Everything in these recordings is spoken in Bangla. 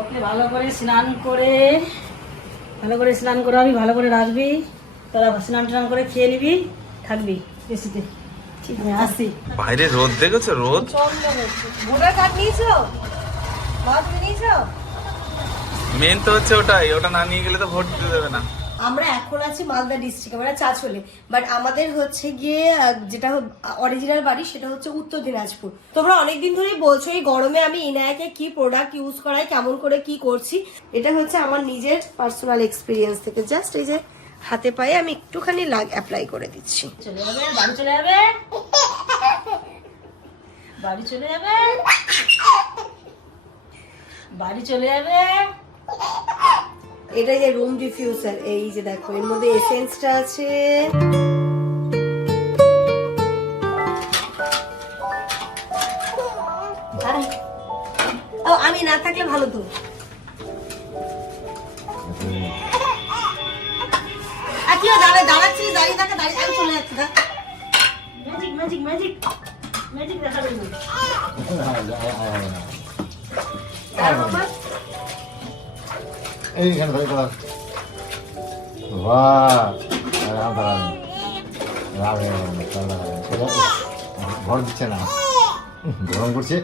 ওকে ভালো করে স্নান করে ভালো করে স্নান করাবি ভালো করে রাখবি। তোরা স্নান টান করে খেয়ে নিবি থাকবি বেশিতে আসি বাইরে রোদ দেখেছ? রোদ? ভোটার কার্ড নিয়েছো? নিয়েছো? মেন তো হচ্ছে ওটাই ওটা না নিয়ে গেলে তো ভোট দিতে দেবে না। আমরা এখন আছি মালদা ডিস্ট্রিক্ট আমরা চাচলে। বাট আমাদের হচ্ছে গিয়ে যেটা অরিজিনাল বাড়ি সেটা হচ্ছে উত্তর দিনাজপুর। তোমরা অনেকদিন ধরেই বলছো, এই গরমে আমি ইনায়াকে কি প্রোডাক্ট ইউজ করাই, কেমন করে কি করছি? এটা হচ্ছে আমার নিজের পার্সোনাল এক্সপিরিয়েন্স থেকে। জাস্ট এই যে হাতে পায়ে আমি একটুখানি লাগ অ্যাপ্লাই করে দিচ্ছি। চলে যাবে, বাড়ি চলে যাবে। বাড়ি চলে যাবে। বাড়ি চলে যাবে। এটা যে রুম ডিফিউজার এই যে দেখো এর মধ্যে এসেন্সটা আছে। আরে, আমি না থাকলে ভালো তো। আর কি দাঁড়াচ্ছি দাঁড়িয়ে থাকা দাঁড়িয়ে আমি চলে যাচ্ছি দাঁড়া। ম্যাজিক ম্যাজিক ম্যাজিক ম্যাজিক বাবা। এইখানে ধরে করা বাহ রাম রাম রাম ঘর দিচ্ছে না। গরম করছে।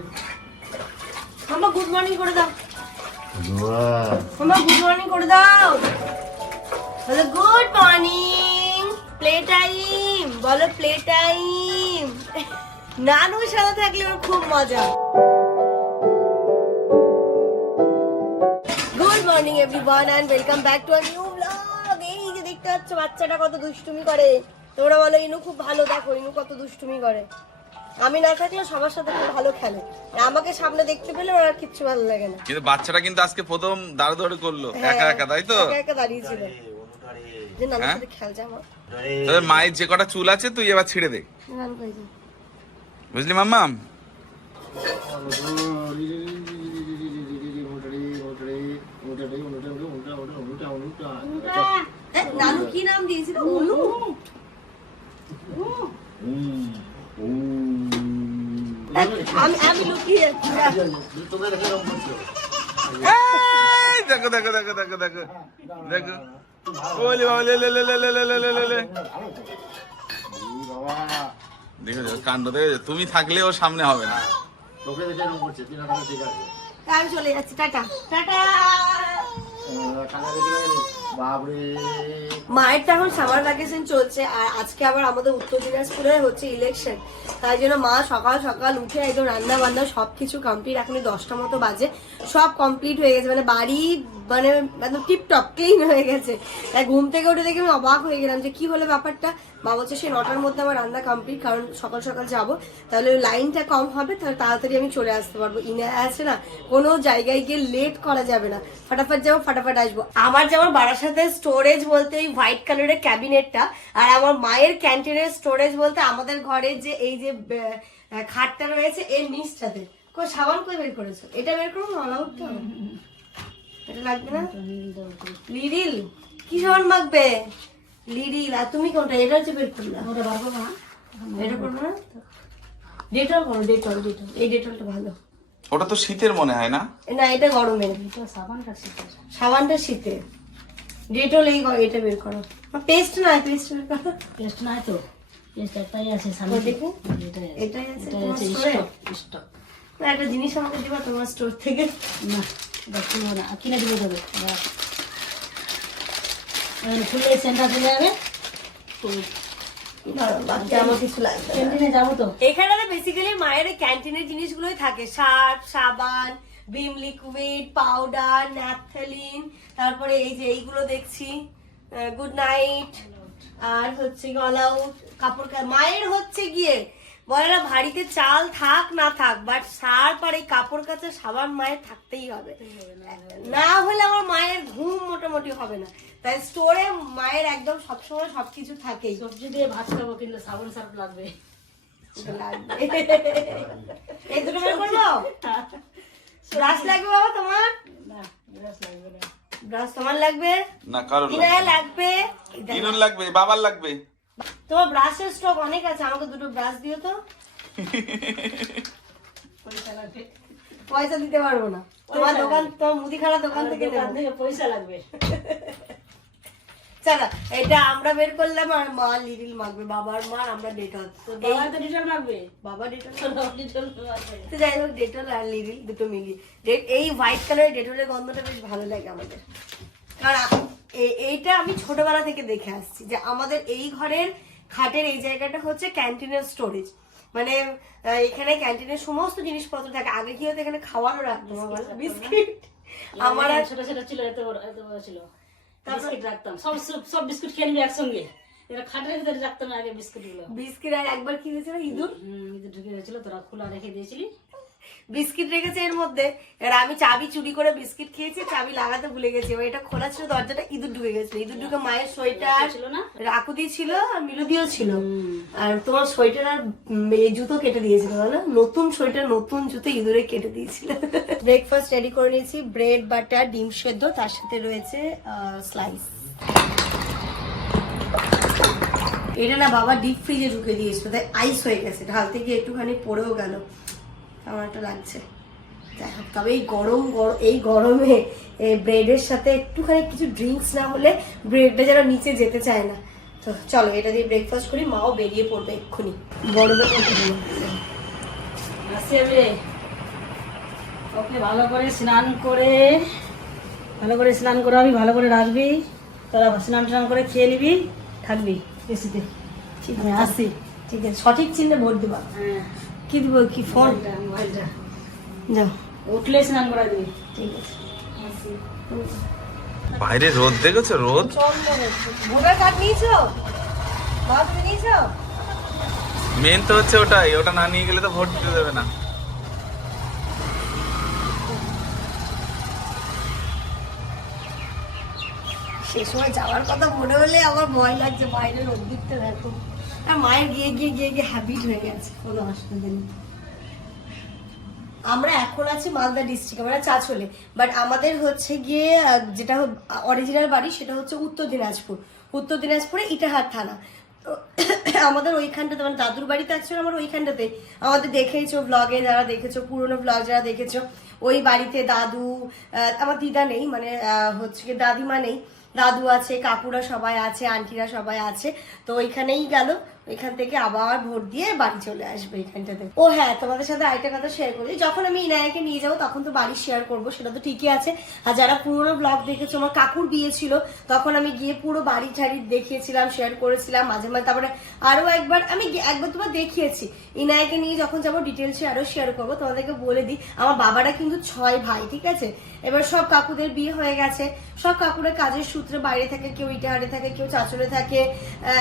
মামা গুড মর্নিং করে দাও। মামা গুড মর্নিং করে দাও। বলো গুড মর্নিং প্লে টাইম বলো প্লে টাইম নানুর সাথে থাকলে ওর খুব মজা। Morning everyone and welcome back to a new blog এই যে দেখতে পাচ্ছ বাচ্চাটা কত দুষ্টুমি করে। তোমরা বলো ইনু খুব ভালো দেখো ইনু কত দুষ্টুমি করে। আমি না থাকলেও সবার সাথে খুব ভালো খেলে। আর আমাকে সামনে দেখতে পেলে ওর আর কিচ্ছু ভালো লাগে না। কিন্তু বাচ্চাটা কিন্তু আজকে প্রথম দাঁড়াদৌড়ি করল একা একা তাই তো? একা একা দাঁড়িয়েছিল যে হ্যাঁ? সাথে খেল যা তবে মায়ের যে কটা চুল আছে তুই এবার ছিঁড়ে দে। দেখো দেখো দেখো দেখো। দেখো দেখো তুমি থাকলে ও সামনে হবে না তোকে চলে যাচ্ছি। টাটা টাটা আহ, কানা দেখে বাপরে মায়ের তো এখন সামার ভ্যাকেশন চলছে, আর আজকে আবার আমাদের উত্তর দিনাজপুরে হচ্ছে ইলেকশন তাই জন্য মা সকাল সকাল উঠে একদম রান্না বান্না সবকিছু কমপ্লিট এখন দশটা মতো বাজে। সব কমপ্লিট হয়ে গেছে। মানে বাড়ি মানে একদম টিপটপ ক্লিন হয়ে গেছে। ঘুম থেকে উঠে দেখে আমি অবাক হয়ে গেলাম যে কি হলো ব্যাপারটা। মা বলছে, সেই নটার মধ্যে আমার রান্না কমপ্লিট কারণ সকাল সকাল যাব। তাহলে লাইনটা কম হবে, তাহলে তাড়াতাড়ি আমি চলে আসতে পারব। ইনে আছে না, কোনো জায়গায় গিয়ে লেট করা যাবে না। ফাটাফাট যাব, ফাটাফাট আসব। আমার যেমন বারাসাতে স্টোরেজ বলতে ওই হোয়াইট কালারের ক্যাবিনেটটা আর আমার মায়ের ক্যান্টিনের স্টোরেজ বলতে আমাদের ঘরে যে এই যে খাটটা রয়েছে এর নিচটাতে। কই সাবান কই বের করেছ? এটা বের করব অল আউটটা এটা লাগবে না? লিরিল কি সাবান মাখবে? লিরিল আর তুমি কোনটা? এটা হচ্ছে বের করলা। ওটা বার করব না এটা করব না? ডেটল করো ডেটল ডেটল। এই ডেটলটা ভালো। ওটা তো শীতের মনে হয় না? না এটা গরমের। সাবানটা শীতের। সাবানটা শীতে ডেটল এই এটা বের করো। পেস্ট না পেস্ট বের করো। টেস্ট নাই তো। টেস্ট একটাই আছে সামনে। ওই দেখি। এটাই আছে। এটাই আছে? স্টক স্টক না একটা জিনিস আমাকে দিবা তোমার স্টোর থেকে। না কিনবো না কিনে দিবে দেবে। এবার সেন্টার চলে যাবে। দাঁড়াও, বাকি আমার কিছু লাগবে ক্যান্টিনে যাব তো। এখানে বেসিক্যালি মায়ের ক্যান্টিনের জিনিসগুলোই থাকে। সার্ফ সাবান ভিম লিকুইড পাউডার ন্যাপথেলিন তারপরে এই যে এইগুলো দেখছি। গুড নাইট আর হচ্ছে অল আউট কাপড় মায়ের হচ্ছে গিয়ে বলে না ভারীতে চাল থাক না থাক বাট সার্ফ আর এই কাপড় কাচা সাবান মায়ের থাকতেই হবে। না হলে আমার মায়ের ঘুম মোটামুটি হবে না। তাই স্টোরে মায়ের একদম সবসময় সবকিছু থাকেই। সবজি দিয়ে ভাত খাব কিন্তু সাবন সার্ফ লাগবে। এই দুটো বের করব ব্রাশ লাগবে বাবা তোমার? না বিরাস লাগবে না। ব্রাশ তোমার লাগবে? না কারোর লাগবে লাগবে বাবার লাগবে। তোমার ব্রাশের স্টক অনেক আছে আমাকে দুটো ব্রাশ দিও তো। পয়সা দিতে পারব না। তোমার দোকান তোমার মুদিখানা দোকান থেকে দোকান থেকে পয়সা লাগবে। চলো এটা আমরা বের করলাম আর মা লিরিল মাখবে বাবার মা আমরা ডেটল তো বাবা তো ডিটেল লাগবে বাবা ডেটল তো যাই হোক ডেটল আর লিরিল দুটো মিলিয়ে। এই হোয়াইট কালারের ডেটলের গন্ধটা বেশ ভালো লাগে আমাদের। কারণ এইটা আমি ছোটবেলা থেকে দেখে আসছি যে আমাদের এই ঘরের খাটের এই জায়গাটা হচ্ছে ক্যান্টিনের স্টোরেজ। মানে এখানে ক্যান্টিনের সমস্ত জিনিসপত্র থাকে। আগে কি হতো এখানে খাওয়ারও রাখতো বিস্কিট আমার ছোট ছোট ছিল এত বড় এত বড় ছিল। বিস্কিট রাখতাম। সব সব- বিস্কুট খেয়ে নিবি একসঙ্গে। এরা খাটের ভিতরে রাখতাম আগে বিস্কুটগুলো বিস্কিট আর একবার কি হয়েছিল? ইঁদুর? ইঁদুর ঢুকে গেছিল তোরা খোলা রেখে দিয়েছিলি। বিস্কিট রেখেছে এর মধ্যে। এবার আমি চাবি চুরি করে বিস্কিট খেয়েছি চাবি লাগাতে ভুলে গেছি। এবার এটা খোলা ছিল দরজাটা ইঁদুর ঢুকে গেছিল। ইঁদুর ঢুকে মায়ের সোয়েটার ছিল না? রাকুদি ছিল আর মিলুদিও ছিল। আর তোমার সোয়েটার আর এই জুতো কেটে দিয়েছিল বলো নতুন সোয়েটার নতুন জুতো ইঁদুরে কেটে দিয়েছিল। ব্রেকফাস্ট রেডি করে নিয়েছি ব্রেড বাটার ডিম সেদ্ধ তার সাথে রয়েছে স্লাইস এটা না বাবা ডিপ ফ্রিজে ঢুকে দিয়েছিল তাই আইস হয়ে গেছে। ঢালতে গিয়ে একটুখানি পড়েও গেল। কেমন একটা লাগছে। যাই হোক তবে এই গরম গর- এই গরমে ব্রেডের সাথে একটুখানি কিছু ড্রিঙ্কস না হলে ব্রেডটা যেন নিচে যেতে চায় না। তো চলো এটা দিয়ে ব্রেকফাস্ট করি মাও বেরিয়ে পড়বে এক্ষুনি। বড়দের মধ্যে আসি আমি। ওকে ভালো করে স্নান করে ভালো করে স্নান করে আমি ভালো করে রাখবি। তোরা স্নান টান করে খেয়ে নিবি থাকবি। এসিতে। ঠিক আছে। আসি। ঠিক আছে সঠিক চিহ্নে ভোট দিবা। হ্যাঁ। কি দিব কি ফোন মোবাইলটা মোবাইলটা যাও উঠলে স্নান করা দিবি ঠিক আছে বাইরে রোদ দেখেছ রোদ ভোটার কার্ড নিয়েছো মা তুমি নিয়েছো মেন তো হচ্ছে ওটাই ওটা না নিয়ে গেলে তো ভোট দিতে দেবে না সে সময় যাওয়ার কথা মনে হলে আমার ভয় লাগছে বাইরের অদ্ভুতটা দেখো মায়ের গিয়ে গিয়ে গিয়ে গিয়ে হ্যাবিট হয়ে গেছে। কোনো অসুবিধা নেই। আমরা এখন আছি মালদা ডিস্ট্রিক্ট আমরা চাচলে। বাট আমাদের হচ্ছে গিয়ে যেটা অরিজিনাল বাড়ি সেটা হচ্ছে উত্তর দিনাজপুর। উত্তর দিনাজপুরে ইটাহার থানা। আমাদের ওইখানটাতে মানে দাদুর বাড়িতে অ্যাকচুয়ালি আমার ওইখানটাতে। আমাদের দেখেছ ব্লগে যারা দেখেছ, পুরোনো ব্লগ যারা দেখেছ, ওই বাড়িতে দাদু আমার দিদা নেই মানে হচ্ছে দাদিমা নেই। দাদু আছে কাকুরা সবাই আছে আন্টিরা সবাই আছে। তো ওইখানেই গেল। ওইখান থেকে আবার ভোট দিয়ে বাড়ি চলে আসবে এখানটাতে। ও হ্যাঁ তোমাদের সাথে আরেকটা কথা শেয়ার করি। যখন আমি ইনায়াকে নিয়ে যাব, তখন তো বাড়ি শেয়ার করব, সেটা তো ঠিকই আছে। আর যারা পুরোনো ব্লগ দেখেছ, আমার কাকুর বিয়ে ছিল, তখন আমি গিয়ে পুরো বাড়ি ঠাড়ি দেখিয়েছিলাম শেয়ার করেছিলাম, মাঝে মাঝে। তারপরে আরও একবার, আমি একবার তোমার দেখিয়েছি। ইনায়াকে নিয়ে যখন যাব ডিটেলসে আরও শেয়ার করব, তোমাদেরকে বলে দিই। আমার বাবারা কিন্তু ছয় ভাই, ঠিক আছে? এবার সব কাকুদের বিয়ে হয়ে গেছে। সব কাকুরা কাজের সূত্রে বাইরে থাকে, কেউ ইটাহারে থাকে, কেউ চাচলে থাকে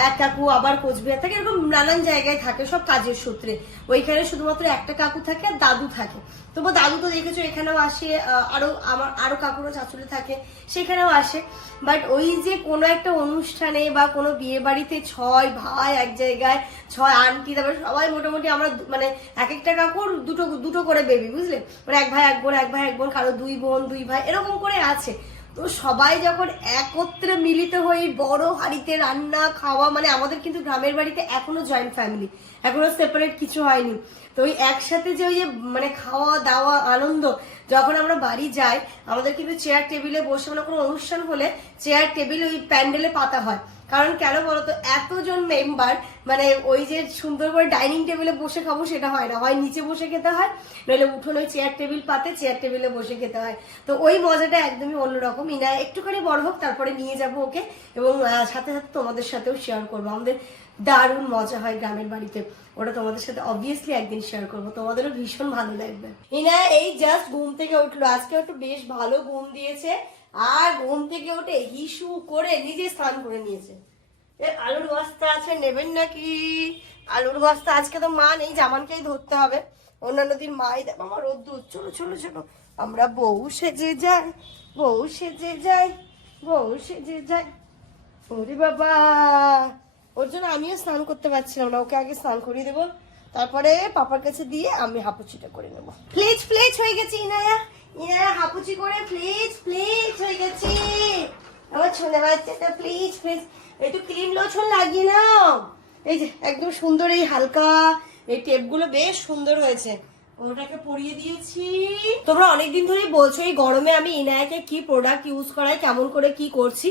এক কাকু আবার কোচবিহার থাকে। এরকম নানান জায়গায় থাকে সব কাজের সূত্রে। ওইখানে শুধুমাত্র একটা কাকু থাকে আর দাদু থাকে। তবু দাদু তো দেখেছ এখানেও আসে আহ, আরও আমার আরও কাকুরা চাচলে থাকে সেখানেও আসে। বাট ওই যে কোনো একটা অনুষ্ঠানে বা কোনো বিয়ে বাড়িতে ছয় ভাই এক জায়গায় ছয় আন্টি তারপরে সবাই মোটামুটি আমরা মানে এক একটা কাকুর দুটো দুটো করে বেবি বুঝলে? মানে এক ভাই এক বোন এক ভাই এক বোন কারও দুই বোন দুই ভাই এরকম করে আছে। তো সবাই যখন একত্রে মিলিত হয়ে বড় হাড়িতে রান্না, খাওয়া মানে আমাদের কিন্তু গ্রামের বাড়িতে এখনও জয়েন্ট ফ্যামিলি এখনও সেপারেট কিছু হয়নি। তো ওই একসাথে যে ওই যে মানে খাওয়া, দাওয়া, আনন্দ, যখন আমরা বাড়ি যাই, আমাদের কিন্তু চেয়ার টেবিলে বসে মানে কোনো অনুষ্ঠান হলে চেয়ার টেবিল ওই প্যান্ডেলে পাতা হয়। কারণ কেন বলতো, এতজন মেম্বার মানে ওই যে সুন্দর করে ডাইনিং টেবিলে বসে খাব সেটা হয় না। হয় নিচে বসে খেতে হয়, নইলে উঠোন ওই চেয়ার টেবিল পাতে চেয়ার টেবিলে বসে খেতে হয়। তো ওই মজাটা একদমই অন্যরকম। ইনা একটুখানি বড় হোক, তারপরে নিয়ে যাব ওকে এবং সাথে সাথে তোমাদের সাথেও শেয়ার করব। আমাদের দারুণ মজা হয় গ্রামের বাড়িতে। ওটা তোমাদের সাথে অবভিয়াসলি একদিন শেয়ার করব। তোমাদেরও ভীষণ ভালো লাগবে। ইনা, এই জাস্ট ঘুম থেকে উঠল। আজকে একটু বেশ ভালো ঘুম দিয়েছে। আর ঘুম থেকে উঠে হিসু করে নিজে স্নান করে নিয়েছে। আলুর বস্তা আছে, নেবেন নাকি? আলুর বস্তা আজকে তো মা নেই, জামানকেই ধরতে হবে। অন্যান্য দিন মাই দেব আমার রোদ্দুর চলো চলো চলো। আমরা বউ সেজে যাই, বউ সেজে যাই, বউ সেজে যাই। ওরে বাবা! ওর জন্য আমিও স্নান করতে পারছিলাম না, ওকে আগে স্নান করিয়ে দেবো। তারপরে পাপার কাছে দিয়ে আমি হাপুচিটা করে নেব। প্লেজ প্লেজ হয়ে গেছি, ইনায়া। ইনায়া হাপুচি করে প্লিজ প্লিজ হয়ে গেছি। আমার ছোলে বাচ্চাটা প্লিজ প্লিজ একটু ক্রিম লোশন লাগিয়ে নাও। এই যে, একদম সুন্দর এই হালকা, এই টেপগুলো বেশ সুন্দর হয়েছে। ওটাকে পরিয়ে দিয়েছি। তোমরা অনেকদিন ধরেই বলছো, এই গরমে আমি ইনায়াকে কি প্রোডাক্ট ইউজ করাই, কেমন করে কি করছি।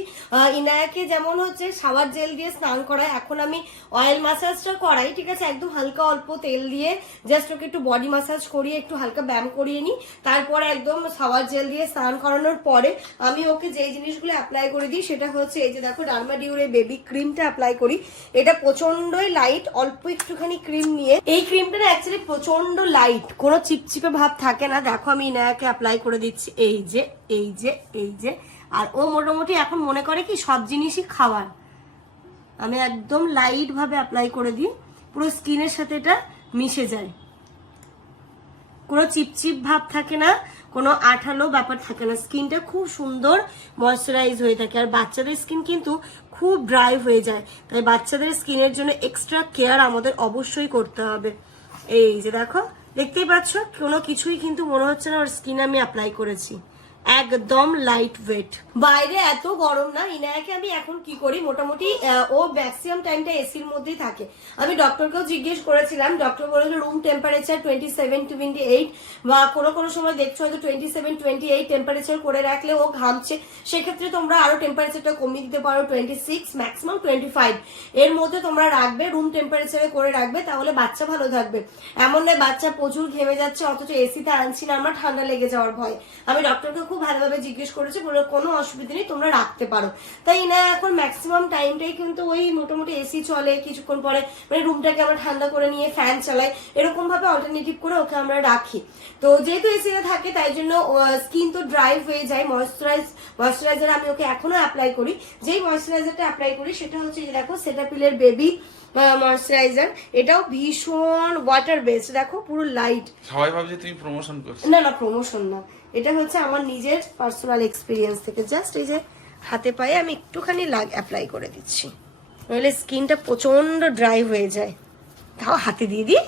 ইনায়াকে যেমন হচ্ছে শাওয়ার জেল দিয়ে স্নান করাই, এখন আমি অয়েল মাসাজটা করাই, ঠিক আছে? একদম হালকা অল্প তেল দিয়ে জাস্ট ওকে একটু বডি মাসাজ করিয়ে, একটু হালকা ব্যায়াম করিয়ে নিই। তারপরে একদম শাওয়ার জেল দিয়ে স্নান করানোর পরে আমি ওকে যে জিনিসগুলো অ্যাপ্লাই করে দিই, সেটা হচ্ছে, এই যে দেখো ডার্মাডিউর এই বেবি ক্রিমটা অ্যাপ্লাই করি। এটা প্রচন্ডই লাইট অল্প একটুখানি ক্রিম নিয়ে। এই ক্রিমটা না অ্যাকচুয়ালি প্রচণ্ড লাইট কোনো চিপচিপে ভাব থাকে না। দেখো আমি ইনায়াকে অ্যাপ্লাই করে দিচ্ছি। এই যে এই যে এই যে। আর ও মোটামুটি এখন মনে করে কি সব জিনিসই খাওয়ার। আমি একদম লাইট ভাবে অ্যাপ্লাই করে দিই। পুরো স্কিনের সাথে এটা মিশে যায়। কোনো চিপচিপ ভাব থাকে না, কোনো আঠালো ব্যাপার থাকে না। স্কিনটা খুব সুন্দর ময়শ্চারাইজ হয়ে থাকে। আর বাচ্চাদের স্কিন কিন্তু খুব ড্রাই হয়ে যায়। তাই বাচ্চাদের স্কিনের জন্য এক্সট্রা কেয়ার আমাদের অবশ্যই করতে হবে। এই যে দেখো দেখতেই পাচ্ছ কোনো কিছুই কিন্তু মনে হচ্ছে না ওর স্কিনে আমি অ্যাপ্লাই করেছি। একদম লাইট ওয়েট বাইরে এত গরম না, ইনায়াকে আমি এখন কি করি? মোটামুটি ও ম্যাক্সিমাম টাইমটা এসির মধ্যেই থাকে। আমি ডক্টরকেও জিজ্ঞেস করেছিলাম ডক্টর বলেছিল room temperature twenty seven twenty eight বা কোনো কোনো সময় দেখছ হয়তো twenty seven twenty eight temperature করে রাখলে ও ঘামছে। সেক্ষেত্রে তোমরা আরও টেম্পারেচারটা কমিয়ে দিতে পারো twenty six maximum twenty five এর মধ্যে তোমরা রাখবে রুম টেম্পারেচারে করে রাখবে, তাহলে বাচ্চা ভালো থাকবে। এমন নয় বাচ্চা প্রচুর ঘেমে যাচ্ছে, অথচ এসিতে আনছি না, আমার ঠান্ডা লেগে যাওয়ার ভয়। আমি ডক্টরকে খুব ভালোভাবে জিজ্ঞেস করেছি বলে কোনো অসুবিধা নেই তোমরা রাখতে পারো। তাই না এখন ম্যাক্সিমাম টাইমটাই কিন্তু ওই মোটামুটি এসি চলে কিছুক্ষণ পরে মানে রুমটাকে আমরা ঠান্ডা করে নিয়ে ফ্যান চালাই এরকম ভাবে অল্টারনেটিভ করে ওকে আমরা রাখি। তো যেহেতু এসিতে থাকে তাই জন্য স্কিন তো ড্রাই হয়ে যায় ময়শ্চারাইজ ময়শ্চারাইজার আমি ওকে এখনও অ্যাপ্লাই করি। যেই ময়শ্চারাইজারটা অ্যাপ্লাই করি সেটা হচ্ছে যে দেখো সেটাপিলের বেবি ময়শ্চারাইজার এটাও ভীষণ ওয়াটার বেসড দেখো পুরো লাইট সবাই ভাবছে তুমি প্রমোশন করছ। না না প্রমোশন না। এটা হচ্ছে আমার নিজের পার্সোনাল এক্সপিরিয়েন্স থেকে জাস্ট এই যে হাতে পায়ে আমি একটুখানি লাগ অ্যাপ্লাই করে দিচ্ছি। নইলে স্কিনটা প্রচণ্ড ড্রাই হয়ে যায়। তাও হাতে দিয়ে দিই।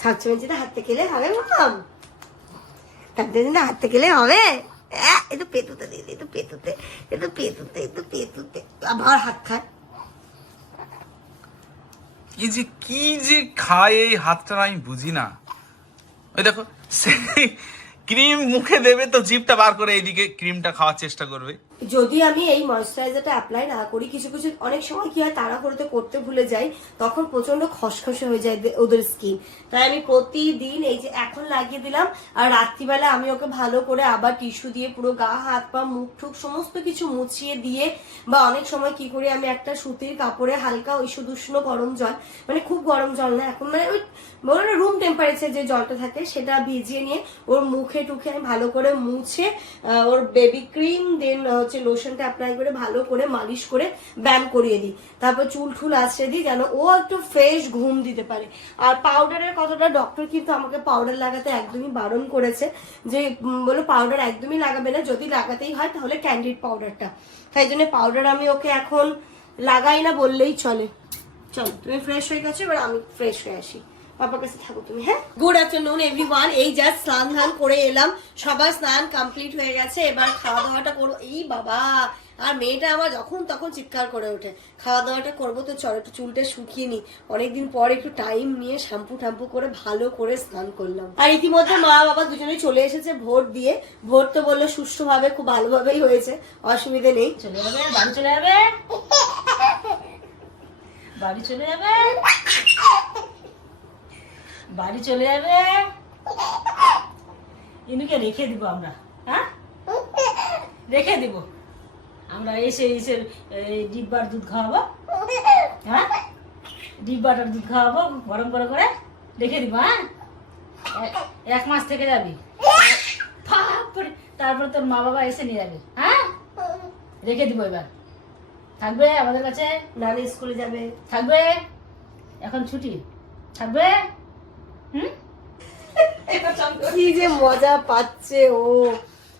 ছাড়ছে মেঞ্চিতে হাতে গেলে হবে মাম। তাতে কিন্তু হাতে গেলে হবে। একটু পেতুতে দিয়ে দিই একটু পেতুতে একটু পেতুতে একটু পেতুতে। আবার হাত খায়। কি যে কি যে খায় এই হাতটা আমি বুঝি না। ওই দেখো ক্রিম মুখে দেবে তো জিভটা বার করে এইদিকে ক্রিমটা খাওয়ার চেষ্টা করবে। যদি আমি এই ময়শ্চারাইজারটা অ্যাপ্লাই না করি, কিছু কিছু অনেক সময় কি হয় তাড়া করতে ভুলে যাই, তখন প্রচণ্ড খসখসে হয়ে যায় ওদের স্কিন তাই আমি প্রতিদিন এই যে এখন লাগিয়ে দিলাম, আর রাত্রিবেলা আমি ওকে ভালো করে আবার টিস্যু দিয়ে পুরো গা, হাত পা, মুখ ঠুক সমস্ত কিছু মুছিয়ে দিয়ে, বা অনেক সময় কি করি, আমি একটা সুতির কাপড়ে হালকা ওই উষ্ণ গরম জল মানে খুব গরম জল না, এখন মানে ওই বলো না রুম টেম্পারেচার যে জলটা থাকে, সেটা ভিজিয়ে নিয়ে ওর মুখে টুখে আমি ভালো করে মুছে ওর বেবি ক্রিম দেন হচ্ছে লোশনটা অ্যাপ্লাই করে ভালো করে মালিশ করে ব্যায়াম করিয়ে দিই। তারপর চুল ঠুল আছড়ে দিই যেন ও একটু ফ্রেশ ঘুম দিতে পারে। আর পাউডারের কথাটা ডক্টর কিন্তু আমাকে পাউডার লাগাতে একদমই বারণ করেছে যে বলো পাউডার একদমই লাগাবে না, যদি লাগাতেই হয় তাহলে ক্যান্ডিড পাউডারটা তাই জন্য পাউডার আমি ওকে এখন লাগাই না বললেই চলে। চল, তুমি ফ্রেশ হয়ে গেছো, এবার আমি ফ্রেশ হয়ে আসি। হ্যাঁ? এই জাস্ট স্নান করে এলাম। সবার স্নান কমপ্লিট হয়ে গেছে। এবার খাওয়া দাওয়াটা করব এই বাবা, আর মেয়েটা আমার যখন তখন চিৎকার করে ওঠে। খাওয়া দাওয়াটা করব তো একটু চুলটা অনেকদিন পর একটু টাইম নিয়ে শ্যাম্পু ট্যাম্পু করে ভালো করে স্নান করলাম। আর ইতিমধ্যে মা বাবা দুজনে চলে এসেছে ভোট দিয়ে। ভোট তো বলল সুষ্ঠুভাবে, খুব ভালোভাবেই হয়েছে। অসুবিধে নেই। চলে যাবে, বাড়ি চলে যাবে। বাড়ি চলে যাবে। বাড়ি চলে যাবে? ইনুকে রেখে দিব আমরা হ্যাঁ? রেখে দিব। আমরা এসে এসে এই ডিব্বার দুধ খাওয়াবো হ্যাঁ? ডিব্বাটার দুধ খাওয়াবো গরম করে করে রেখে দিব হ্যাঁ? এক মাস থেকে যাবি। তারপরে তোর মা বাবা এসে নিয়ে যাবে হ্যাঁ? রেখে দিব এবার। থাকবে আমাদের কাছে? নানি স্কুলে যাবে। থাকবে? এখন ছুটি। থাকবে? কি যে মজা পাচ্ছে ও।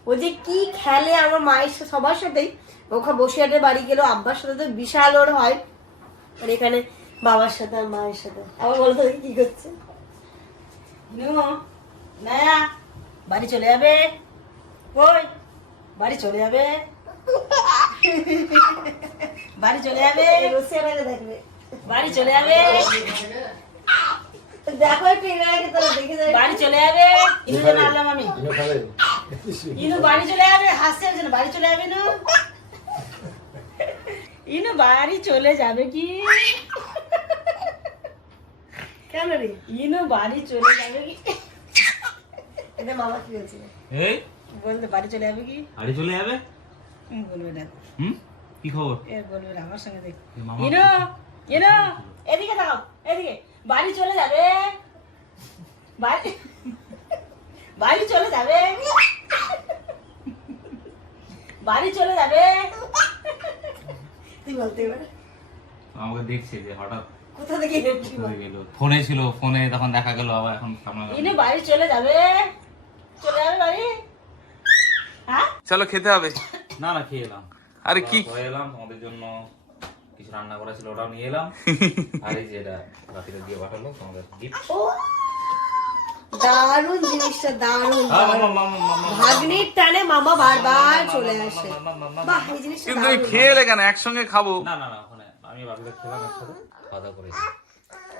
ও যে কি খেলে আমার মায়ের সাথে সবার সাথেই। ওখানে বসিয়াটের বাড়ি গেল আব্বার সাথে তো বিশাল ওর হয়। আর এখানে বাবার সাথে আর মায়ের সাথে। আবার বলতো কি করছে নু না বাড়ি চলে যাবে। ওই বাড়ি চলে যাবে। বাড়ি চলে যাবে। বাড়ি চলে যাবে। দেখো দেখে যাই বাড়ি চলে যাবে। ইনু যেন আনলাম আমি। ইনু বাড়ি চলে যাবে হাসছে যেন বাড়ি চলে যাবে ইনু। ইনু বাড়ি চলে যাবে কি? কেন রে? ইনু বাড়ি চলে যাবে কি? এটা মামা কি এই? বলতে বাড়ি চলে যাবে কি? বাড়ি চলে যাবে? বলবে না। হুম? কি খবর? এর বলবে আমার সঙ্গে দেখ। এ ইনু ইনু এদিকে তাকাও এদিকে। বাড়ি চলে যাবে। বাড়ি বাড়ি চলে যাবে। বাড়ি চলে যাবে। তুই বলতে এবার। আমাকে দেখছে যে হঠাৎ কোথা থেকে গেল ফোনে ছিল ফোনে তখন দেখা গেল আবার এখন সামনে ইনু বাড়ি চলে যাবে। চলে যাবে বাড়ি? হ্যাঁ? চলো খেতে হবে। না না খেয়ে এলাম। আরে কি? পরে এলাম তোমাদের জন্য কিছু রান্না করা ছিল ওটাও নিয়ে এলাম। আর এই যে এটা দিয়ে পাঠালো তোমাদের গিফট দারুণ জিনিসটা দারুণ হ্যাঁ, ভাগ্নির টানে মামা বারবার চলে আসে। বাহ এই জিনিসটা কিন্তু খেয়ে এলে কেন? একসঙ্গে খাব। না না না ওখানে আমি বাকিটা খেলাম একসাথে। খাওয়া দাওয়া করেছি।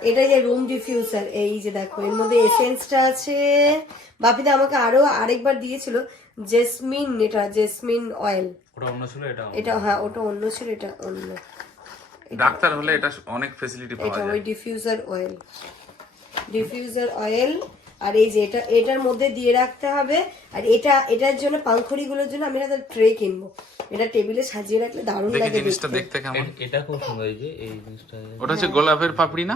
এটা যে রুম ডিফিউজার এই যে দেখো এর মধ্যে এসেন্সটা আছে। বাপিদা আমাকে আরও আরেকবার দিয়েছিল জেসমিন এটা জেসমিন অয়েল ওটা অন্য ছিল এটা এটা হ্যাঁ ওটা অন্য ছিল এটা অন্য। ডাক্তার হলে এটা অনেক ফেসিলিটি পাওয়া যায় এটা ওই ডিফিউজার অয়েল ডিফিউজার অয়েল আর এই যে এটা এটার মধ্যে দিয়ে রাখতে হবে আর এটা এটার জন্য পাংখড়ি গুলোর জন্য আমি একটা ট্রে কিনবো। এটা টেবিলে সাজিয়ে রাখলে দারুণ দেখি লাগে জিনিসটা দেখতে। কেমন। এটা খুব সুন্দর এই যে এই জিনিসটা। ওটা হচ্ছে গোলাপের পাপড়ি না?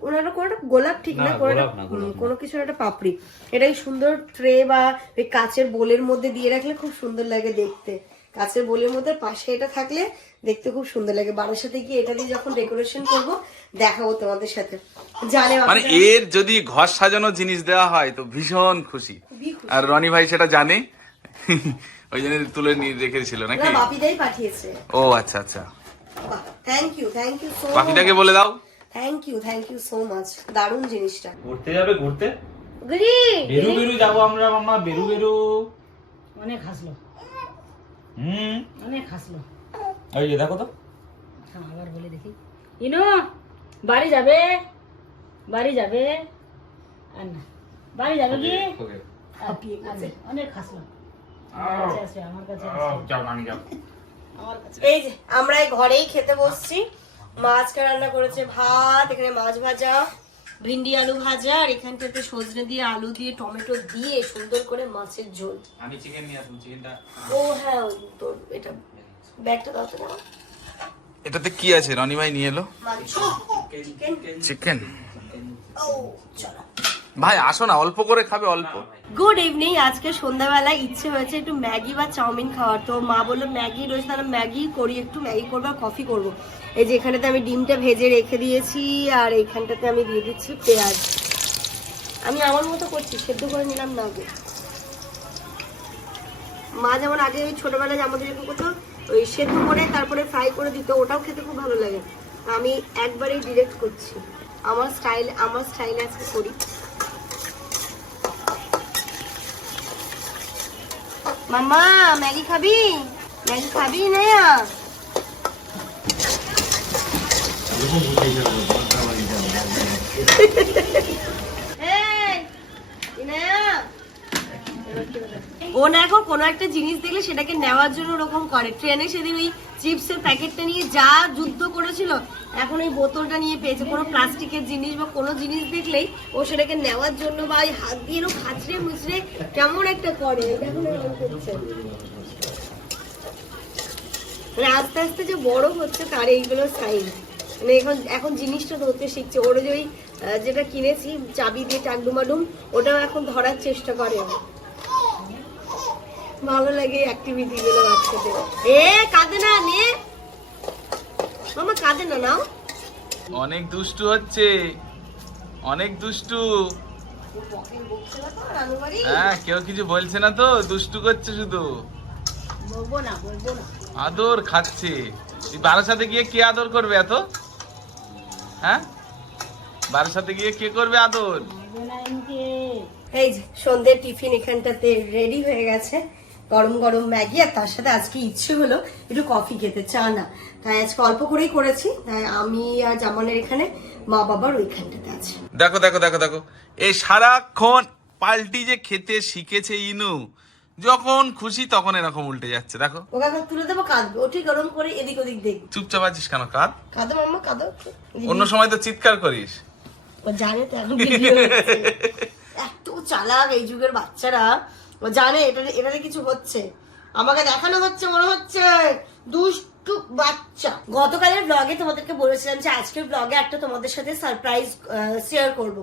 ওনারা কোনোটা গোলাপ ঠিক না না, কোনোটা গোলাপ না, গোলাপ হুম, কোনো কিছুর একটা পাপড়ি। এটাই সুন্দর ট্রে বা ওই কাচের বোলের মধ্যে দিয়ে রাখলে খুব সুন্দর লাগে দেখতে। কাচের বোলের মধ্যে পাশে এটা থাকলে দেখতে খুব সুন্দর লাগে। বাড়ির সাথে গিয়ে এটা দিয়ে যখন ডেকোরেশন করব দেখাবো তোমাদের সাথে। জানে মানে এর যদি ঘর সাজানো জিনিস দেওয়া হয় তো ভীষণ খুশি। আর রনি ভাই সেটা জানে? ওই জন্য তুলে নিয়ে রেখেছিল নাকি? বাপিদাই পাঠিয়েছে। ও আচ্ছা আচ্ছা। Thank you thank you so বাকিটাকে বলে দাও। Thank you thank you so much দারুণ জিনিসটা। ঘুরতে যাবে ঘুরতে? গুরি বেরু বেরু যাব আমরা মামা বেরু বেরু। অনেক হাসলো। হুম। অনেক হাসলো। ওই যে দেখো তো। আবার বলে দেখি। ইনু বাড়ি যাবে? বাড়ি যাবে? আর না। বাড়ি যাবে কি? ওকে হাঁপিয়ে গেছে। আরে, অনেক হাসলো। আমার কাছে আসবে আমার কাছে আসবে। যাও নানি যাও। আমার কাছে এই যে আমরা এই ঘরেই খেতে বসছি। মাছকে রান্না করেছে? ভাত এখানে মাছ ভাজা। ভিন্ডি আলু ভাজা আর এখানটাতে সজনে দিয়ে আলু দিয়ে টমেটো দিয়ে সুন্দর করে মাছের ঝোল। আমি চিকেন নিয়ে আসব চিকেনটা ও হ্যাঁ ও তোর এটা ব্যাগটা দাও তো দাও। এটাতে কি আছে? রনি ভাই নিয়ে এলো। চিকেন চিকেন ও চলো। ভাই, আসো না, অল্প করে খাবে, অল্প। গুড ইভিনিং আজকে সন্ধ্যাবেলায় ইচ্ছে হয়েছে একটু ম্যাগি বা চাউমিন খাওয়ার। তো মা বলল, ম্যাগি রয়েছে, তাহলে ম্যাগি করি, একটু ম্যাগি করব আর কফি করব। এই যে এখানেতে আমি ডিমটা ভেজে রেখে দিয়েছি, আর এইখানটাতে আমি দিয়ে দিচ্ছি পেঁয়াজ। আমি আমার মতো করছি, সেদ্ধ করে নিলাম না আগে মা যেমন আগে ওই ছোটোবেলায় আমাদের এরকম করতো, ওই সেদ্ধ করে তারপরে ফ্রাই করে দিত, ওটাও খেতে খুব ভালো লাগে। আমি একবারেই ডিরেক্ট করছি। আমার স্টাইল আমার স্টাইলে আজকে করি। মাম্মা ম্যাগি খাবি? ম্যাগি খাবি না ও না এখন কোনো একটা জিনিস দেখলে সেটাকে নেওয়ার জন্য ওরকম করে। ট্রেনে সেদিন ওই চিপসের প্যাকেটটা নিয়ে যা যুদ্ধ করেছিল, এখন ওই বোতলটা নিয়ে পেয়েছে। কোনো প্লাস্টিকের জিনিস বা কোনো জিনিস দেখলেই ও সেটাকে নেওয়ার জন্য বা ওই হাত দিয়ে এরকম খাচড়ে মুচড়ে কেমন একটা করে। মানে আস্তে আস্তে যে বড় হচ্ছে তার এইগুলো সাইজ মানে এখন এখন জিনিসটা ধরতে শিখছে। ওর যে ওই যেটা কিনেছি, চাবি দিয়ে টাকডুমাডুম, ওটাও এখন ধরার চেষ্টা করে। ভালো লাগে অ্যাক্টিভিটি গুলো বাচ্চাদের। এ কাঁদে না নে। মামা কাঁদে না নাও। অনেক দুষ্টু হচ্ছে। অনেক দুষ্টু। হ্যাঁ কেউ কিছু বলছে না তো দুষ্টু করছে শুধু। আদর খাচ্ছে। তুই বারার সাথে গিয়ে কে আদর করবে এত? হ্যাঁ? বারার সাথে গিয়ে কে করবে আদর? এই যে সন্ধ্যের টিফিন এখানটাতে রেডি হয়ে গেছে। গরম গরম ম্যাগি আর তার সাথে আজকে ইচ্ছে হলো একটু কফি খেতে চা না। তাই আজকে অল্প করেই করেছি। তাই আমি আর জামানের এখানে মা বাবার ওইখানটাতে আছে। দেখো দেখো দেখো দেখো। এই সারাক্ষণ পাল্টি যে খেতে শিখেছে ইনু যখন খুশি তখন এরকম উল্টে যাচ্ছে দেখো। এখন তুলে দেবো কাঁদবে ওটি গরম করে এদিক ওদিক দেখ। চুপচাপ আছিস কেন কাঁদ কাঁদো মাম্মা কাঁদো অন্য সময় তো চিৎকার করিস। ও জানে তো এখন এত চালাক এই যুগের বাচ্চারা। ও জানে এটা এটাতে কিছু হচ্ছে। আমাকে দেখানো হচ্ছে মনে হচ্ছে। দুষ্টু বাচ্চা। গতকালের ব্লগে তোমাদেরকে বলেছিলাম যে আজকের ব্লগে একটা তোমাদের সাথে সারপ্রাইজ শেয়ার করব।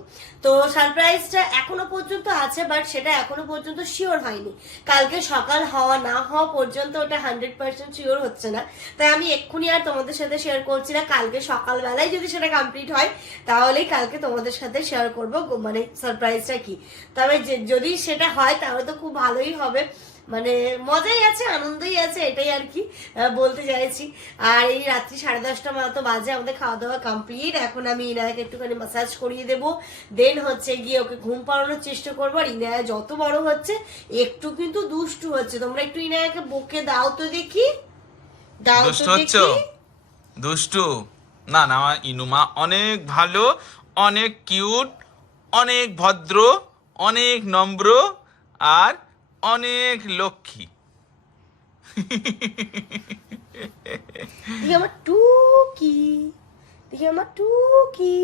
তো সারপ্রাইজটা এখনও পর্যন্ত আছে বাট সেটা এখনও পর্যন্ত শিওর হয়নি। কালকে সকাল হওয়া না হওয়া পর্যন্ত ওটা হান্ড্রেড পার্সেন্ট শিওর হচ্ছে না। তাই আমি এক্ষুনি আর তোমাদের সাথে শেয়ার করছি না। কালকে সকালবেলায় যদি সেটা কমপ্লিট হয়, তাহলেই কালকে তোমাদের সাথে শেয়ার করব। মানে সারপ্রাইজটা কি? তবে যদি সেটা হয়, তাহলে তো খুব ভালোই হবে। মানে মজাই আছে আনন্দই আছে এটাই আর কি বলতে চাইছি। আর এই রাত্রি সাড়ে দশটা মতো বাজে আমাদের খাওয়া দাওয়া কমপ্লিট এখন আমি ইনায়াকে একটুখানি মাসাজ করিয়ে দেবো। দেন হচ্ছে গিয়ে ওকে ঘুম পাড়ানোর চেষ্টা করব। আর ইনায়া যত বড় হচ্ছে একটু কিন্তু দুষ্টু হচ্ছে। তোমরা একটু ইনায়াকে বকে দাও তো দেখি। দাও তো দেখি। দুষ্টু? না না ইনুমা অনেক ভালো অনেক কিউট অনেক ভদ্র অনেক নম্র। আর অনেক লক্ষ্মী। দেখি আমার টুকি দেখি আমার টুকি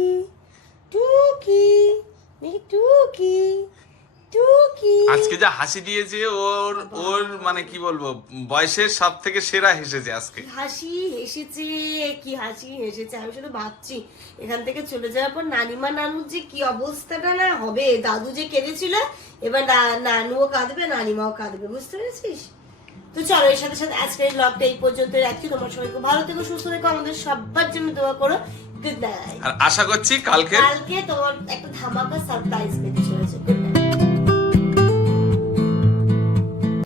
টুকি দেখি টুকি। আজকে যা হাসি দিয়েছে ওর ওর মানে কি বলব বয়সের সব থেকে সেরা হেসেছে আজকে। হাসি হেসেছে কি হাসি হেসেছে আমি শুধু ভাবছি এখান থেকে চলে যাওয়ার পর নানিমা নানুর যে কি অবস্থাটা না হবে দাদু যে কেঁদেছিল এবার নানুও কাঁদবে নানিমাও কাঁদবে বুঝতে পেরেছিস? তো চলো এর সাথে সাথে আজকের ব্লগটা এই পর্যন্ত রাখছি তোমার সবাই খুব ভালো থেকো সুস্থ থেকো আমাদের সবার জন্য দোয়া করো। গুড নাইট আর আশা করছি কালকে কালকে তোমার একটা ধামাকা সারপ্রাইজ পেতে চলেছে।